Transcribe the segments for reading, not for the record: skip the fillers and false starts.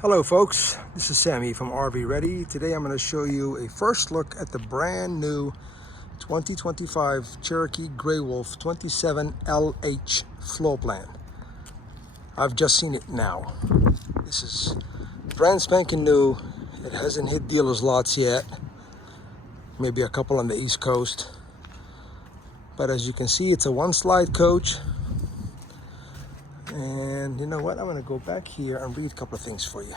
Hello folks, this is Sammy from RV Ready. Today I'm going to show you a first look at the brand new 2025 Cherokee Grey Wolf 27LH floor plan. I've just seen it now. This is brand spanking new. It hasn't hit dealers lots yet. Maybe a couple on the East Coast. But as you can see, it's a one slide coach. And you know what? I'm going to go back here and read a couple of things for you.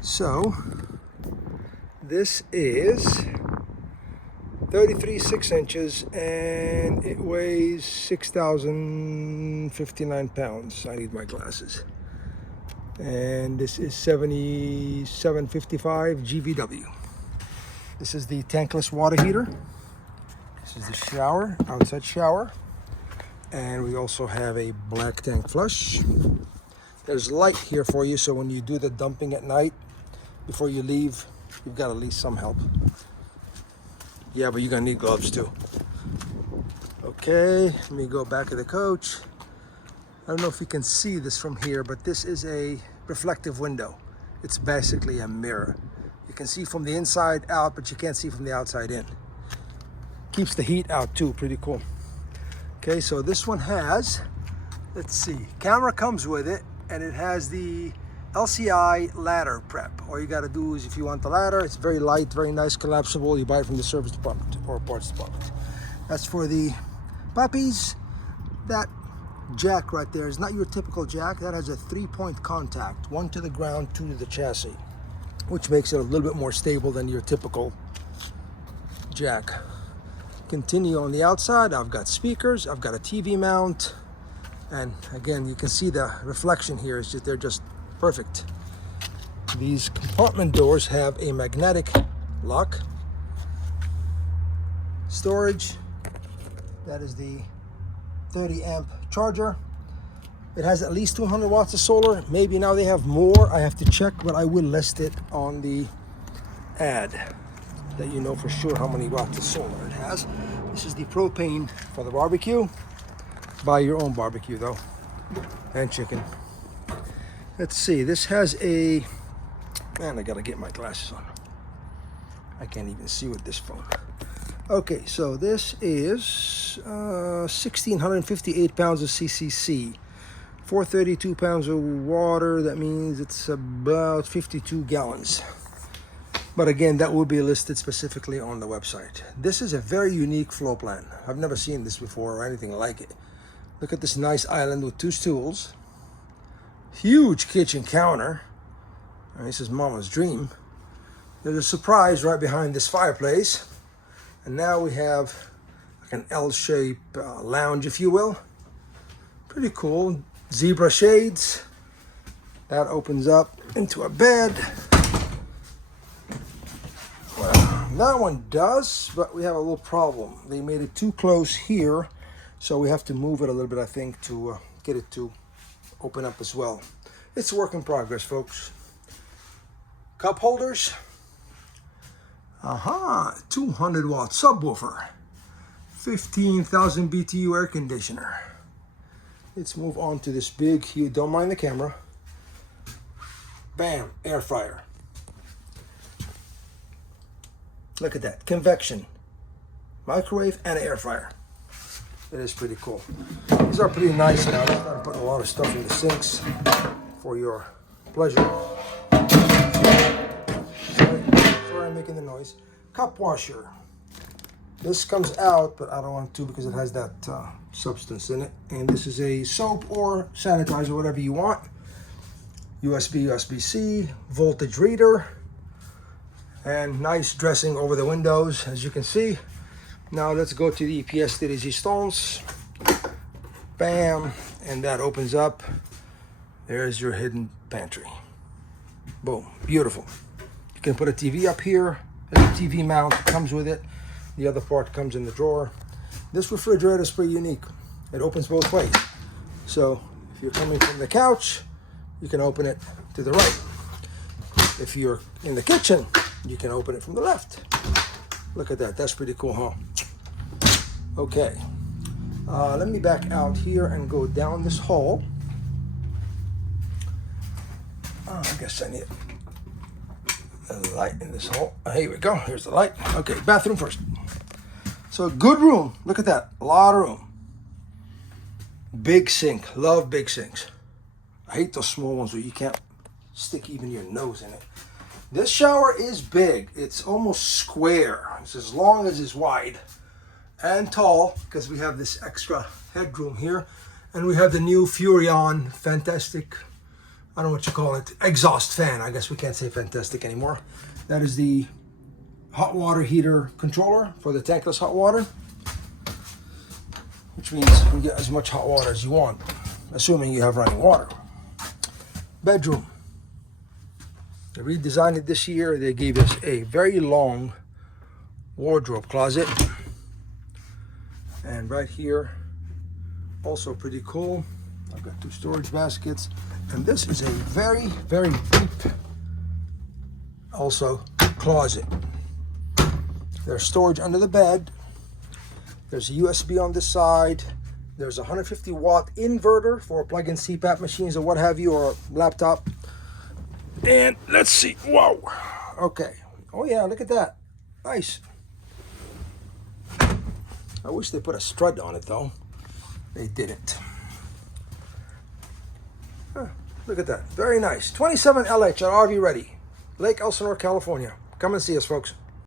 So, this is 33 6 inches and it weighs 6,059 pounds. I need my glasses. And this is 7755 GVW. This is the tankless water heater. This is the shower, outside shower. And we also have a black tank flush. There's light here for you, so when you do the dumping at night, before you leave, you've got at least some help. Yeah, but you're gonna need gloves too. Okay, let me go back of the coach. I don't know if you can see this from here, but this is a reflective window. It's basically a mirror. You can see from the inside out, but you can't see from the outside in. Keeps the heat out too, pretty cool. Okay, so this one has, let's see, camera comes with it, and it has the LCI ladder prep. All you gotta do is, if you want the ladder, it's very light, very nice, collapsible. You buy it from the service department or parts department. That's for the puppies. That jack right there is not your typical jack. That has a 3-point contact, one to the ground, two to the chassis, which makes it a little bit more stable than your typical jack. Continue on the outside. I've got speakers, I've got a TV mount, and again, you can see the reflection here is just, they're just perfect. These compartment doors have a magnetic lock. Storage, that is the 30 amp charger. It has at least 200 watts of solar. Maybe now they have more, I have to check, but I will list it on the ad, that you know for sure how many watts of solar it has. This is the propane for the barbecue. Buy your own barbecue though, and chicken. Let's see, this has a, man, I gotta get my glasses on. I can't even see with this phone. Okay, so this is 1,658 pounds of CCC, 432 pounds of water. That means it's about 52 gallons. But again, that will be listed specifically on the website. This is a very unique floor plan. I've never seen this before or anything like it. Look at this nice island with 2 stools. Huge kitchen counter. And this is Mama's dream. There's a surprise right behind this fireplace. And now we have like an L-shaped lounge, if you will. Pretty cool. Zebra shades. That opens up into a bed. That one does, but we have a little problem. They made it too close here, so we have to move it a little bit, I think, to get it to open up as well. It's a work in progress, folks. Cup holders. 200 watt subwoofer. 15,000 BTU air conditioner. Let's move on to this big, you don't mind the camera. Bam, air fryer. Look at that, convection, microwave, and an air fryer. It is pretty cool. These are pretty nice now. I'm starting putting a lot of stuff in the sinks for your pleasure. Sorry I'm making the noise. Cup washer. This comes out, but I don't want to because it has that substance in it. And this is a soap or sanitizer, whatever you want. USB, USB-C, voltage reader. And nice dressing over the windows, as you can see. Now let's go to the pièce de résistance. Bam, and that opens up. There's your hidden pantry. Boom, beautiful. You can put a TV up here. There's a TV mount, comes with it. The other part comes in the drawer. This refrigerator is pretty unique. It opens both ways. So if you're coming from the couch, you can open it to the right. If you're in the kitchen, you can open it from the left. Look at that, that's pretty cool, huh? Okay, let me back out here and go down this hall. Oh, I guess I need a light in this hole. Here we go. Here's the light. Okay, bathroom first. So good room. Look at that. A lot of room. Big sink. Love big sinks. I hate those small ones where you can't stick even your nose in it. This shower is big. It's almost square. It's as long as it's wide and tall because we have this extra headroom here. And we have the new Furrion fantastic, I don't know what you call it, exhaust fan. I guess we can't say fantastic anymore. That is the hot water heater controller for the tankless hot water, which means you can get as much hot water as you want, assuming you have running water. Bedroom. They redesigned it this year. They gave us a very long wardrobe closet. And right here, also pretty cool. I've got 2 storage baskets. And this is a very, very deep, also, closet. There's storage under the bed. There's a USB on this side. There's a 150 watt inverter for plug-in CPAP machines or what have you, or laptop. And let's see, whoa. Okay, oh yeah, look at that, nice. I wish they put a strut on it though. They didn't. Huh, look at that, very nice. 27 LH at RV Ready, Lake Elsinore, California. Come and see us, folks.